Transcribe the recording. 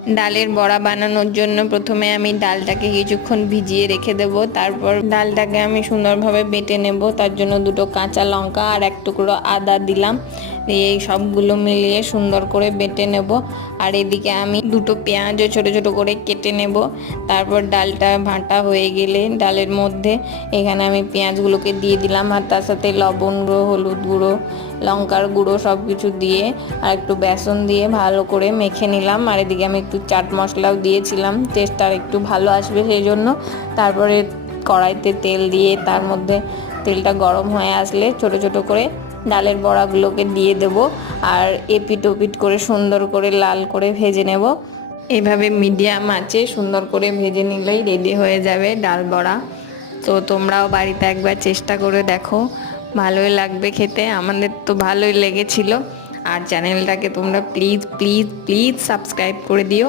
ডালের বড়া বানানোর জন্য প্রথমে আমি ডালটাকে কিছুক্ষণ ভিজিয়ে রেখে দেব। তারপর ডালটাকে আমি সুন্দরভাবে বেটে নেব। তার জন্য দুটো কাঁচা লঙ্কা আর এক টুকরো আদা দিলাম, দিয়ে এই সবগুলো মিলিয়ে সুন্দর করে বেটে নেব। আর এদিকে আমি দুটো পেঁয়াজও ছোট ছোট করে কেটে নেব। তারপর ডালটা ভাঁটা হয়ে গেলে ডালের মধ্যে এখানে আমি পেঁয়াজগুলোকে দিয়ে দিলাম, আর তার সাথে লবণ গুঁড়ো, হলুদ গুঁড়ো, লঙ্কার গুঁড়ো সব কিছু দিয়ে আর একটু বেসন দিয়ে ভালো করে মেখে নিলাম। আর এদিকে আমি একটু চাট মশলাও দিয়েছিলাম, টেস্টটা আর একটু ভালো আসবে সেই জন্য। তারপরে কড়াইতে তেল দিয়ে তার মধ্যে তেলটা গরম হয়ে আসলে ছোট ছোট করে ডালের বড়াগুলোকে দিয়ে দেব, আর এপিট ওপিট করে সুন্দর করে লাল করে ভেজে নেব। এভাবে মিডিয়াম আঁচে সুন্দর করে ভেজে নিলেই রেডি হয়ে যাবে ডাল বড়া। তো তোমরাও বাড়িতে একবার চেষ্টা করে দেখো, ভালোই লাগবে খেতে। আমাদের তো ভালোই লেগেছিল। আর চ্যানেলটাকে তোমরা প্লিজ প্লিজ প্লিজ সাবস্ক্রাইব করে দিও।